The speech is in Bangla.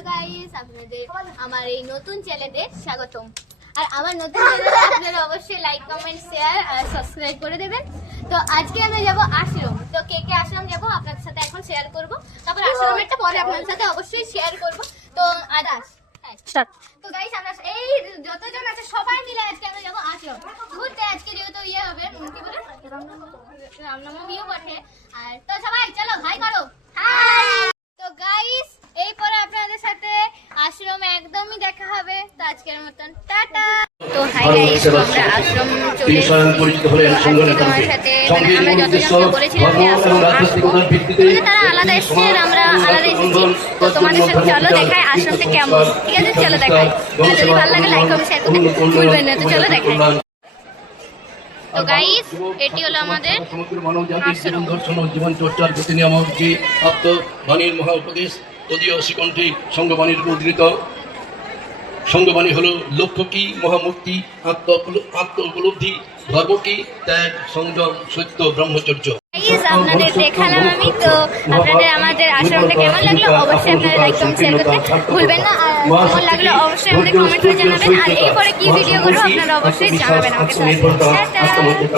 হ্যালো গাইস, আপনাদের আমার এই নতুন চ্যানেলে স্বাগতম। আর আমার নতুন চ্যানেলে আপনারা অবশ্যই লাইক কমেন্ট শেয়ার আর সাবস্ক্রাইব করে দেবেন। তো আজকে আমরা যাব আশ্রম। তো কে কে আশ্রম যাব আপনাদের সাথে এখন শেয়ার করব, তারপর আশ্রমেরটা পরে আপনাদের সাথে অবশ্যই শেয়ার করব। তো আদাস স্টার্ট। তো গাইস আমরা এই যতজন আছে সবাই মিলে আজকে আমরা যাব আশ্রম ঘুরতে। আজকে যেহেতু ইয়ে হবে কি বলে রামনবমীও বটে। আর তো সবাই চলো হাই করো, হাই। তো গাইস এই পরে আপনাদের সাথে আশ্রমে একদমই দেখা হবে। তো আজকের মতন টাটা। তো হাই গাইস, আমরা আশ্রম চলে এসেছি। তোমার সাথে মানে আমরা যতজনকে বলেছিলাম যে আশ্রম আসবো, মানে তারা আলাদা এসেছে, আমরা আলাদা এসেছি। তো তোমাদের সাথে চলো দেখাই আশ্রমটা কেমন, ঠিক আছে? চলো দেখাই। আর যদি ভালো লাগে লাইক কমেন্ট শেয়ার করতে ভুলবেন না। তো চলো দেখাই। তো গাইস এটি হলো আমাদের আশ্রম। জীবন চর্চার প্রতি নিয়ামক যে আত্মবাণীর মহা উপদেশ তদীয় শ্রীকণ্ঠে সঙ্গবাণীর উদ্ধৃত। সঙ্গবাণী হলো লক্ষ্য কি, মহামুক্তি, আত্ম উপলব্ধি, ধর্ম কি, ত্যাগ, সংযম, সত্য, ব্রহ্মচর্য। গাইস আপনাদের দেখালাম আমি। তো আপনাদের আমাদের আশ্রমটা কেমন লাগলো অবশ্যই আপনারা লাইক কমেন্ট শেয়ার করতে ভুলবেন না। আর কেমন লাগলো অবশ্যই আমাদের কমেন্ট করে জানাবেন। আর এরপরে কি ভিডিও করবো আপনারা অবশ্যই জানাবেন আমাকে।